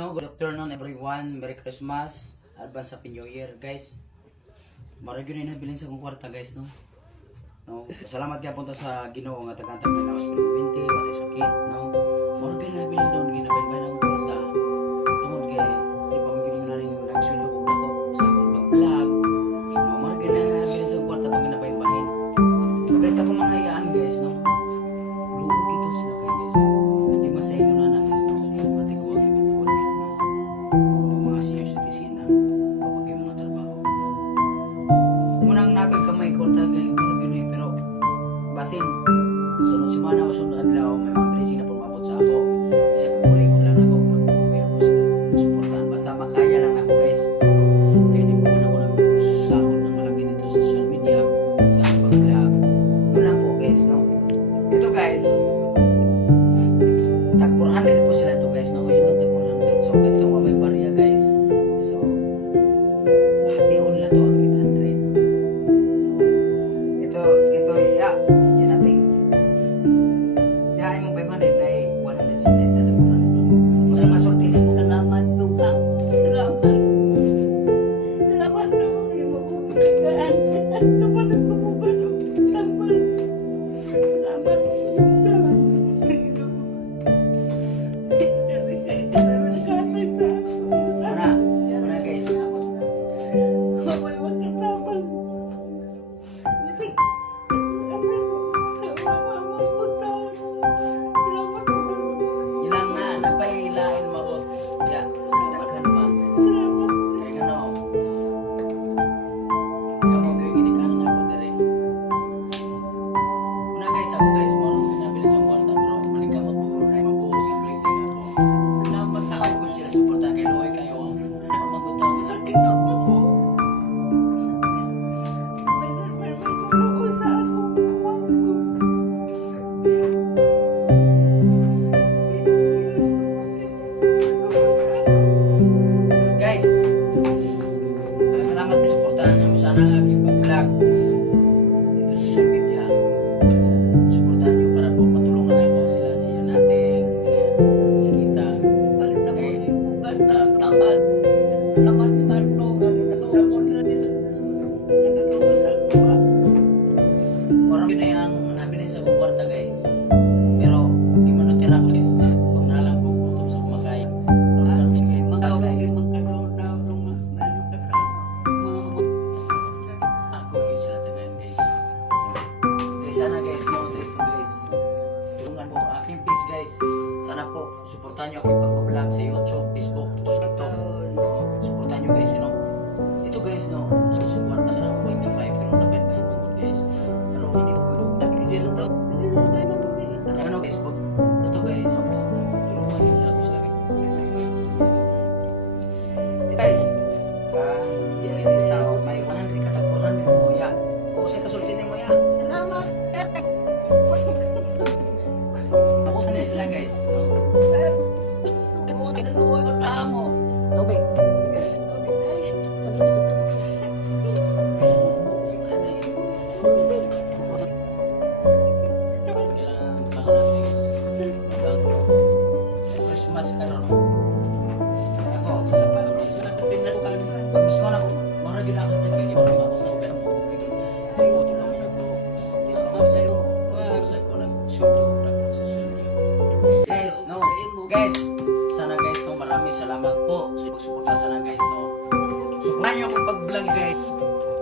Good afternoon everyone. Merry Christmas. Advance Happy New Year guys. Marag yun na bilin sa kong kwarta guys no. Salamat kaya punta sa Ginoo nga tagantag na lawas pero 20 wala sakit no. Marag yun na bilin doon ginabay ng kwarta. Tungod kay di pa magiging na rin nagsweldo ko na to sa akong pag-vlog. Marag yun na bilin sa kwarta tong ginabay bahin. Guys ta ko mga iyaan guys no. Luog ito sila kay guys. Di masayo na na guys no. Pati ko mga senior citizen na kapag yung mga trabaho. Munang nagay kamay kwarta kay pero basin sunod semana o sunod adlaw may mga blessing na pumabot sa ako. Isa ka kulingon lang ako magpapabaya ko sila suportahan basta makaya lang ako guys. Kaya hindi po man ako nagsahod ng malaki dito sa social media sa pag-vlog. Yun lang po guys no. Ito guys tag 400 po sila ito guys no. Yun lang tag 400 so kahit sa may barya guys so hati-on nila to ang 800. Ito ya yan natin dahil mo 500 na 100 sila ito tag 400 kasi masorti din mo. Salamat Tuhan. Salamat Tuhan. Ibubugaan. Salamat Tuhan. Mana guys ilang na napailain mabot ya takkan ba kaya gano kamu kayo ginikanan ako dere una guys ako guys mo pinabilis ang kwarta pero manikamot mo ay mabuhos yung blessing ako salamat sa ako kung sila suporta kay Loy kayo maguntaw sa TikTok ko guys, salamat sa suportahan niyo sa aking pag-vlog dito sa social media. Suportahan niyo para po matulungan ako sila siya natin, sila Yakita. Taman ni Marto, natulungan ko nila sa kuha. Parang yun na yung nabili sa kwarta guys. Pero, gimano tira ko guys. Huwag na lang ko kutom sa kumakain. Ako yun sila tagaan guys. Kaya sana guys, no dito guys. Tulungan po aking page guys. Sana po, suportahan nyo aking pag-vlog sa YouTube, Facebook, TikTok. Suportahan nyo guys, you know. Ito guys, no. Suporta sana ako yung kamay, pero napay-pahin mo guys. Pero hindi ko pinugtag. Ano guys, po. Ito guys, tulungan nyo lang sila guys. Guys, hindi tao, may 100 katag 400 mo ya. O sa kasultin mo ya. Salamat. Ako na sila guys. Tubig. Pag-ibig Christmas karon. Ako, mas ko na ko, mara gid ako tag guys. Mara ako tag pero mo gid. Ay, ko na ko. Di pa sa iyo. Sa ko na shoot sa studio. Guys, no. Guys, sana guys no maraming salamat po sa pagsuporta sana guys no. Suportahan niyo ako pag-vlog guys.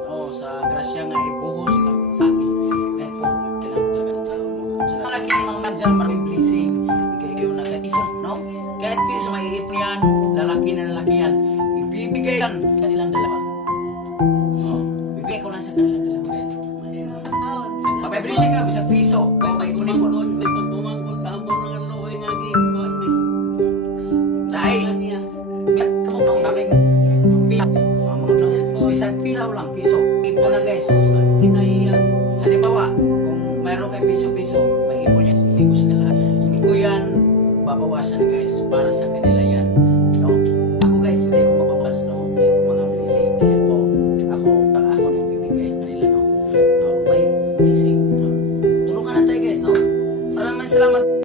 Oh, sa grasya nga ibuhos sa akin. Kahit po kailangan talaga tao mo. Malaki ang nandiyan maraming blessing. Bigay kayo na kahit isa, no? Kahit piso mahihit mo yan, lalaki na lalaki yan. Ibibigay yan sa kanilang dalawa. Oh, bibigay ko lang sa kanilang dalawa guys. Mapay-blessing ka, bisang piso. May kunin mo. may pagbuman ko sa amor ng Loy nga gibuan ni. Dahil, kamu taong daming bisang piso lang, piso. Ipo na guys. Kinaiya. Halimbawa, kung mayroon kayo piso-piso, may ipon niya, hindi ko sa lahat. Hindi ko yan babawasan guys, para sa kanila yan.